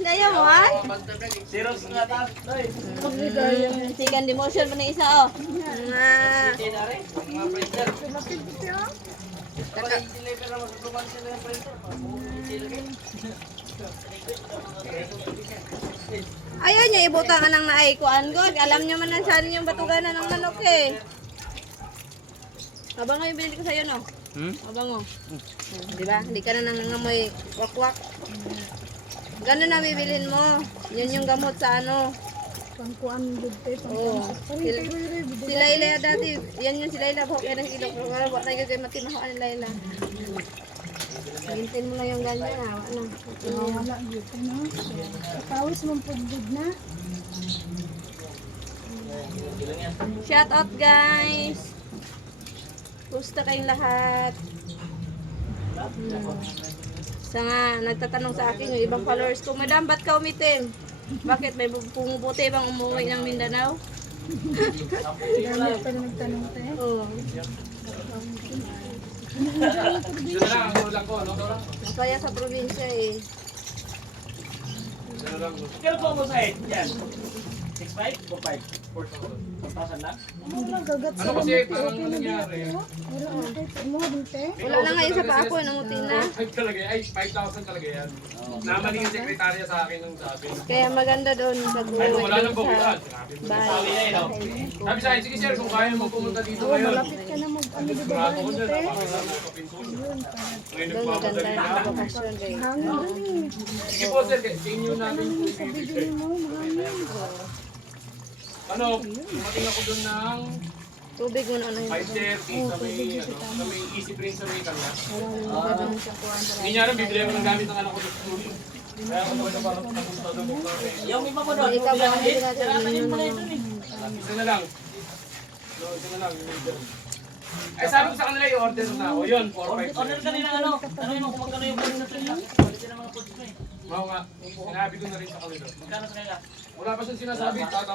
Gaya mo ay? Xerox nga ta. Second demotion pa ng isa oh. Ah. Mga printer. Kapag i-deliver naman sa tuman sila yung printer. Ayaw niya ibutangan ng naikuan God. Alam niyo man na saan yung batuganan ng manok eh. Habang yung binili ko sa'yo no? Habang mo. Di ba? Hindi ka na nangangamoy wakwak. Gano'n na bibilin mo. Yun yung gamot sa ano. Pangkuan gudte Oo. Si Laila dati. Yan yung si Laila. Bahok yan ang ilok. Wala tayo kayo matimahoan ni Laila. Hintin mo lang yung ganyan ha. Ano? wala gyud no. Pawis man pud gud na. Shout out guys. Gusto kayong lahat. Sa nga, nagtatanong sa akin yung ibang followers ko, Madam, ba't ka umitim? Bakit? May pumuputi bang umuwi ng Mindanao? Dami pa na nagtanong tayo. Oo. Yun na lang, ang ulang ko, no? Masaya sa probinsya eh. Yun na lang. Kaya po mo sa head. Yan. 6.5? 4.5? 4,000 lang? Gagat Ano kasi parang nangyari? Wala na kay mo dinte. Wala na ngayon sa paa ko, nanguti na. 5 talaga, ay 5,000 talaga yan. Naman yung sekretarya sa akin nung sabi. Kaya maganda doon sa Ay, buhay wala doon nang sa bawilan. Sinabi mo. bahay. Sabi na yun, no? Sabi sa akin, sige sir, kung kaya mo pumunta dito ngayon. Malapit ka na mag ano di ba Sigurado ko dinte. dyan, napakasama ng kapintuan. Ngayon Doon maganda nagmamadali yung na. bakasyon rin. Hangin dali. Sige po sir, inyo namin po Sa bibili mo mahangin. ano, dumating ako doon ng Tubig mo na ano yun. 5:30 sa may easy print sa may kanya. Wala nang sa kuwan sa Hindi niya rin, bibili ako ng gamit ng anak ko sa school. Kaya ako naman na parang napunta doon mo kami. Yung iba mo doon. Ikaw ba ang Head, natin? saratan yun pala ito eh. Isa na lang. No, isa na lang. Yung order. Ay, sabi ko sa kanila yung order na ako. Yun, 4-5. Order ka nila ano? Ano yung kung magkano yung pwede na sila? Pwede sila mga foods mo eh. Mao nga, sinabi ko na rin sa kanila. Magkano sa nila? Wala pa siyang sinasabi.